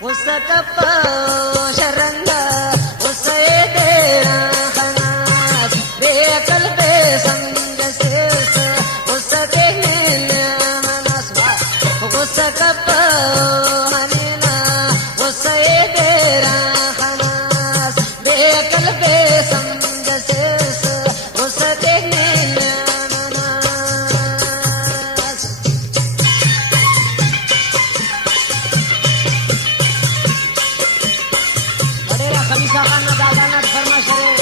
उसका शरंगा उसे तेरा खनास बेअकल बेसमझ से उसके मनस उसका हनीना उसे तेरा खनास बेअकल बेसमझ से उसके खाना दादाना फरमा शरे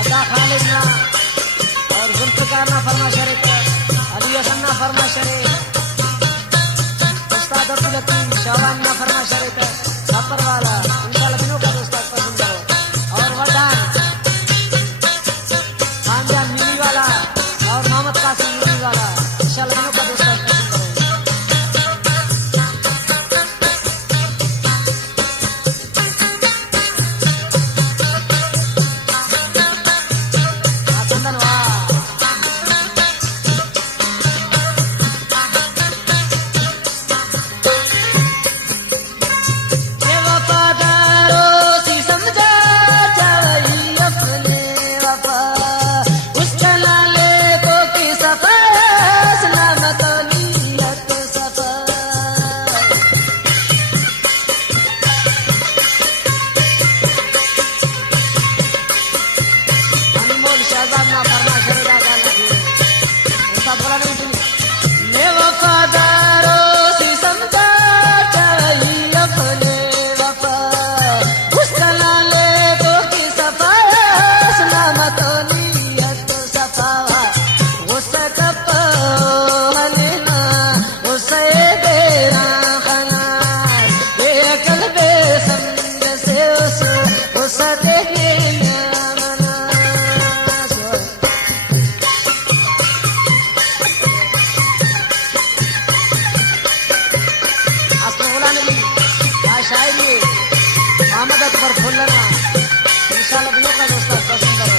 अदा खालिदना और जुल्फकारना फरमा शरे अली हसन्ना फरमा शरे उस्ताद अब्दुल हकीम शाहवाना फरमा शरे सफर वाला इंशाल्लाह दिनों का उस्ताद पसंद करो और वरदान खानजान मिली वाला और मोहम्मद कासिम मिली वाला इंशाल्लाह दिनों का उस्ताद पसंद करो। शायरी मोहम्मद अकबर फुल्लना इंशाल्लाह दिनों का दोस्त पसंद करो।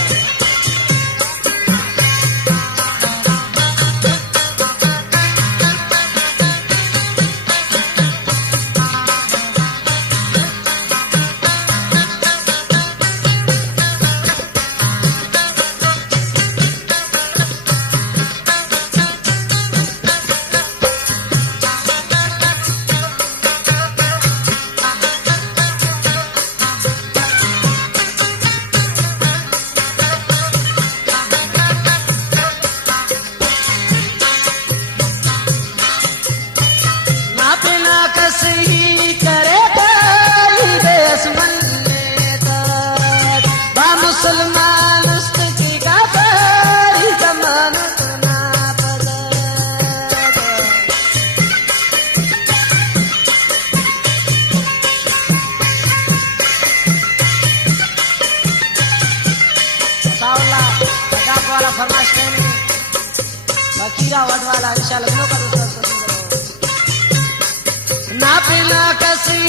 मुसलमान की गाफरी जमानत ना पड़े वाला फरमाइश करनी बकीरा वड वाला इंशाल्लाह दिनों का दोस्त ना पिना कसी